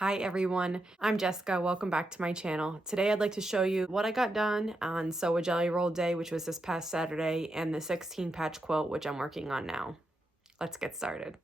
Hi everyone, I'm Jessica. Welcome back to my channel. Today I'd like to show you what I got done on Sew a Jelly Roll Day, which was this past Saturday, and the 16 patch quilt, which I'm working on now. Let's get started.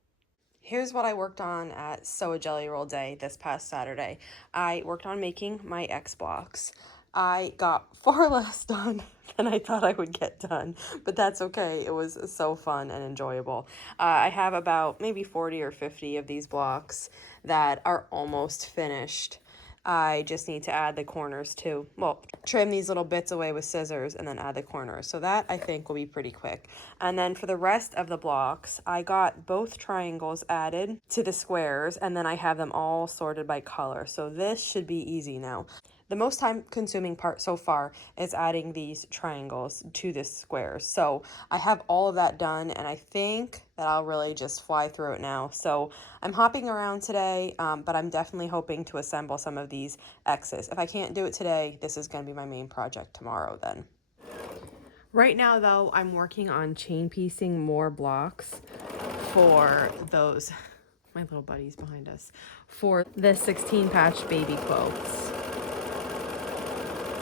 Here's what I worked on at Sew a Jelly Roll Day this past Saturday. I worked on making my X blocks. I got far less done than I thought I would get done, but that's okay. It was so fun and enjoyable. I have about maybe 40 or 50 of these blocks that are almost finished. I just need to add the corners too. Well, trim these little bits away with scissors and then add the corners. So that I think will be pretty quick. And then for the rest of the blocks, I got both triangles added to the squares and then I have them all sorted by color. So this should be easy now. The most time-consuming part so far is adding these triangles to the squares. So I have all of that done, and I think that I'll really just fly through it now. So I'm hopping around today, but I'm definitely hoping to assemble some of these X's. If I can't do it today, this is going to be my main project tomorrow then. Right now, though, I'm working on chain piecing more blocks for those, my little buddies behind us, for the 16 patch baby quilts.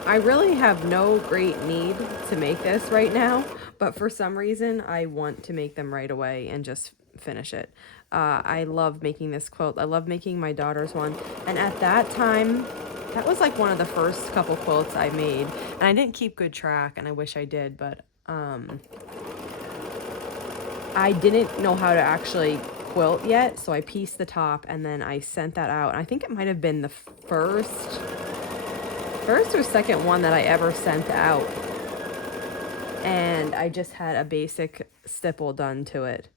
I really have no great need to make this right now, but for some reason I want to make them right away and just finish it. I love making this quilt. I love making my daughter's one. And at that time, that was like one of the first couple quilts I made. And I didn't keep good track, and I wish I did, but I didn't know how to actually quilt yet, so I pieced the top and then I sent that out. And I think it might have been the first or second one that I ever sent out, and I just had a basic stipple done to it.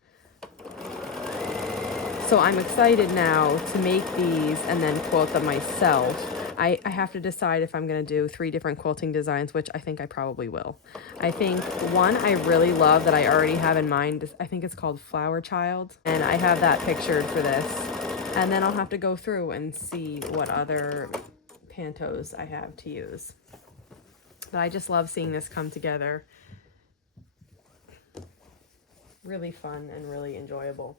So I'm excited now to make these and then quilt them myself. I have to decide if I'm going to do 3 different quilting designs, which I think I probably will. I think one I really love that I already have in mind, I think it's called Flower Child, and I have that pictured for this. And then I'll have to go through and see what other pantos I have to use. But I just love seeing this come together. Really fun and really enjoyable.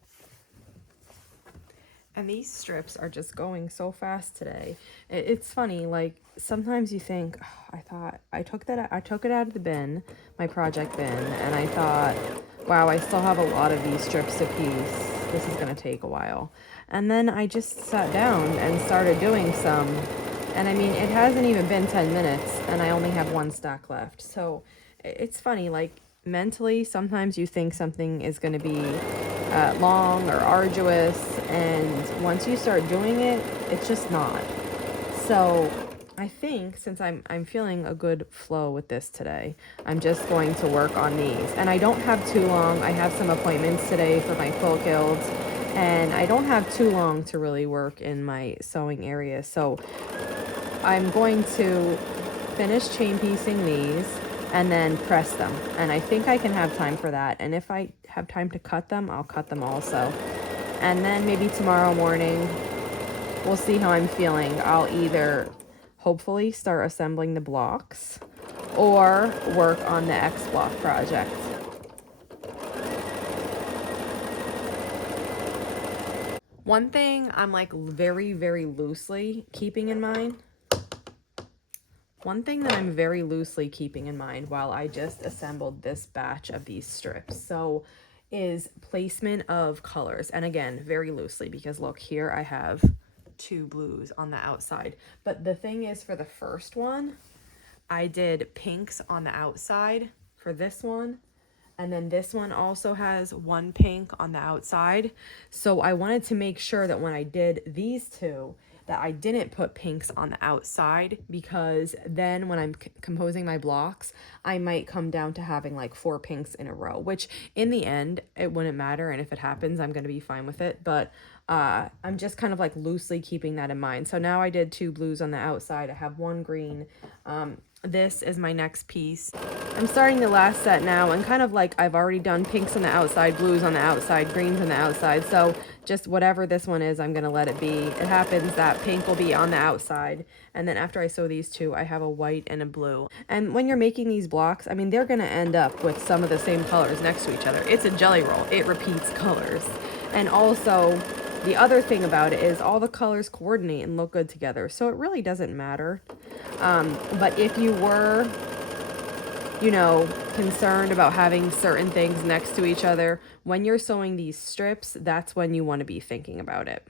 And these strips are just going so fast today. It's funny, like sometimes you think, oh, I took it out of the bin, my project bin, and I thought, wow, I still have a lot of these strips to piece. This is gonna take a while. And then I just sat down and started doing some. And I mean, it hasn't even been 10 minutes and I only have 1 stack left. So it's funny, like mentally, sometimes you think something is going to be long or arduous. And once you start doing it, it's just not. So I think since I'm feeling a good flow with this today, I'm just going to work on these. And I don't have too long. I have some appointments today for my quilt guilds. And I don't have too long to really work in my sewing area. So I'm going to finish chain piecing these and then press them. And I think I can have time for that. And if I have time to cut them, I'll cut them also. And then maybe tomorrow morning, we'll see how I'm feeling. I'll either hopefully start assembling the blocks or work on the X block project. One thing I'm like very, very loosely keeping in mind. One thing that I'm very loosely keeping in mind while I just assembled this batch of these strips, so is placement of colors. And again, very loosely, because look, here I have 2 blues on the outside. But the thing is, for the first one, I did pinks on the outside for this one. And then this one also has 1 pink on the outside. So I wanted to make sure that when I did these 2, that I didn't put pinks on the outside, because then when I'm composing my blocks, I might come down to having like 4 pinks in a row, which in the end, it wouldn't matter. And if it happens, I'm going to be fine with it. But I'm just kind of like loosely keeping that in mind. So now I did 2 blues on the outside. I have 1 green. This is my next piece. I'm starting the last set now, and kind of like I've already done pinks on the outside, blues on the outside, greens on the outside. So just whatever this one is, I'm going to let it be. It happens that pink will be on the outside. And then after I sew these 2, I have a white and a blue. And when you're making these blocks, I mean, they're going to end up with some of the same colors next to each other. It's a jelly roll. It repeats colors. And also, the other thing about it is all the colors coordinate and look good together, so it really doesn't matter. But if you were, you know, concerned about having certain things next to each other, when you're sewing these strips, that's when you want to be thinking about it.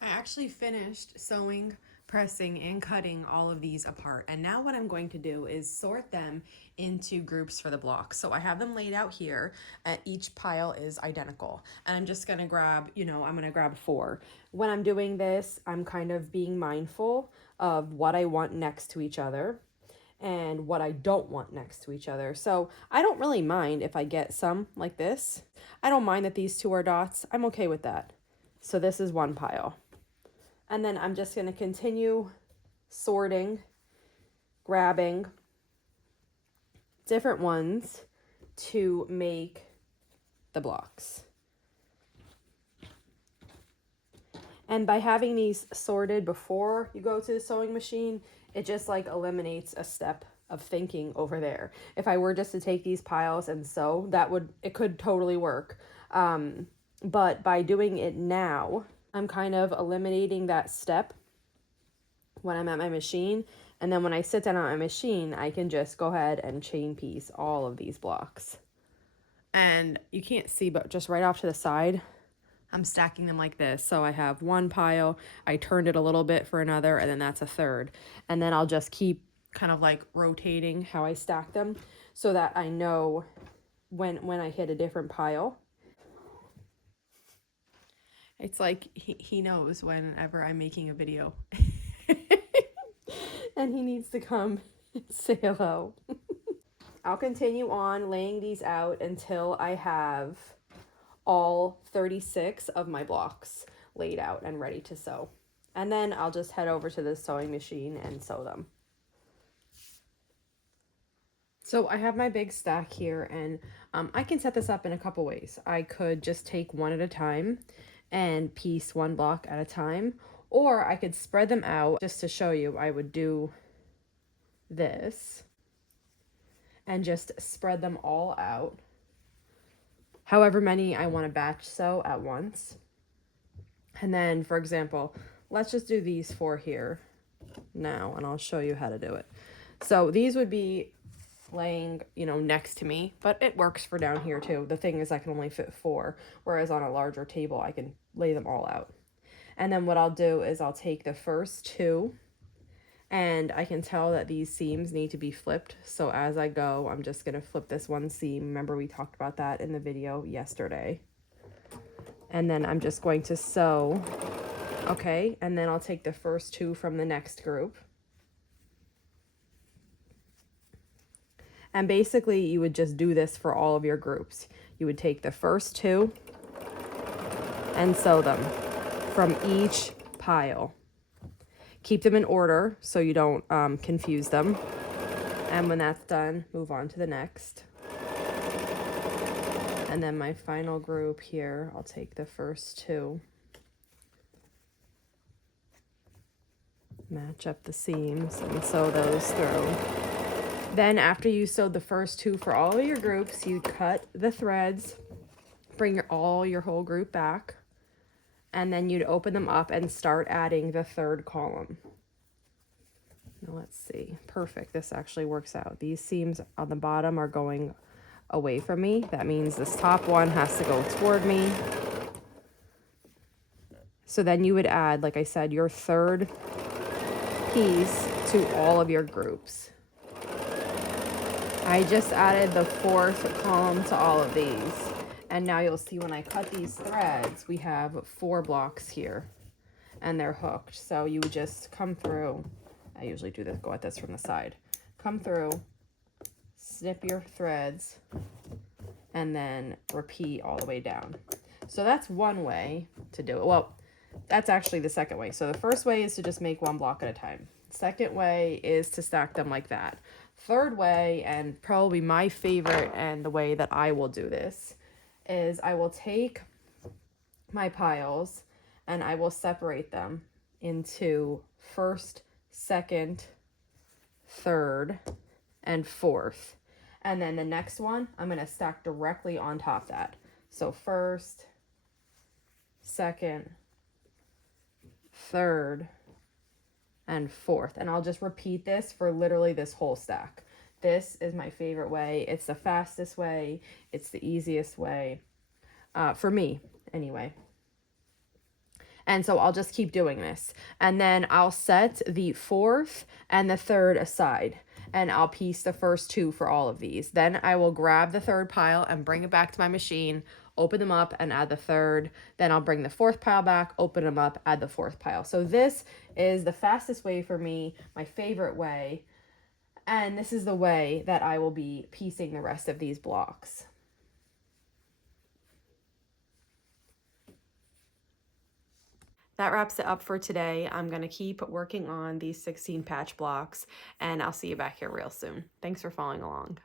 I actually finished sewing, pressing, and cutting all of these apart. And now what I'm going to do is sort them into groups for the blocks. So I have them laid out here. Each pile is identical. And I'm just going to grab, you know, I'm going to grab 4. When I'm doing this, I'm kind of being mindful of what I want next to each other and what I don't want next to each other. So I don't really mind if I get some like this. I don't mind that these 2 are dots. I'm okay with that. So this is one pile. And then I'm just going to continue sorting, grabbing different ones to make the blocks. And by having these sorted before you go to the sewing machine, it just like eliminates a step of thinking over there. If I were just to take these piles and sew, it could totally work. But by doing it now, I'm kind of eliminating that step when I'm at my machine. And then when I sit down on my machine, I can just go ahead and chain piece all of these blocks. And you can't see, but just right off to the side, I'm stacking them like this. So I have one pile, I turned it a little bit for another, and then that's a third. And then I'll just keep kind of like rotating how I stack them so that I know when I hit a different pile. It's like he knows whenever I'm making a video. And he needs to come and say hello. I'll continue on laying these out until I have all 36 of my blocks laid out and ready to sew. And then I'll just head over to the sewing machine and sew them. So I have my big stack here, and I can set this up in a couple ways. I could just take one at a time and piece one block at a time, or I could spread them out. Just to show you, I would do this and just spread them all out, however many I want to batch sew at once. And then, for example, let's just do these 4 here now, and I'll show you how to do it. So these would be laying, you know, next to me, but it works for down here too. The thing is I can only fit 4, whereas on a larger table I can lay them all out. And then what I'll do is I'll take the first 2, and I can tell that these seams need to be flipped. So as I go, I'm just going to flip this one seam. Remember, we talked about that in the video yesterday. And then I'm just going to sew. Okay, and then I'll take the first 2 from the next group. And basically, you would just do this for all of your groups. You would take the first 2 and sew them from each pile. Keep them in order so you don't confuse them. And when that's done, move on to the next. And then my final group here, I'll take the first 2. Match up the seams and sew those through. Then after you sewed the first 2 for all of your groups, you cut the threads, bring all your whole group back, and then you'd open them up and start adding the 3rd column. Now let's see. Perfect. This actually works out. These seams on the bottom are going away from me. That means this top one has to go toward me. So then you would add, like I said, your 3rd piece to all of your groups. I just added the 4th column to all of these. And now you'll see when I cut these threads, we have 4 blocks here and they're hooked. So you would just come through. I usually do this, go at this from the side. Come through, snip your threads, and then repeat all the way down. So that's one way to do it. Well, that's actually the second way. So the first way is to just make 1 block at a time. Second way is to stack them like that. Third way, and probably my favorite and the way that I will do this, is I will take my piles and I will separate them into 1st, 2nd, 3rd, and 4th. And then the next one, I'm going to stack directly on top of that. So first, second, third, and fourth. And I'll just repeat this for literally this whole stack. This is my favorite way. It's the fastest way. It's the easiest way, for me anyway. And so I'll just keep doing this. And then I'll set the fourth and the third aside. And I'll piece the first two for all of these. Then I will grab the third pile and bring it back to my machine, open them up and add the third. Then I'll bring the fourth pile back, open them up, add the fourth pile. So this is the fastest way for me, my favorite way. And this is the way that I will be piecing the rest of these blocks. That wraps it up for today. I'm going to keep working on these 16 patch blocks, and I'll see you back here real soon. Thanks for following along.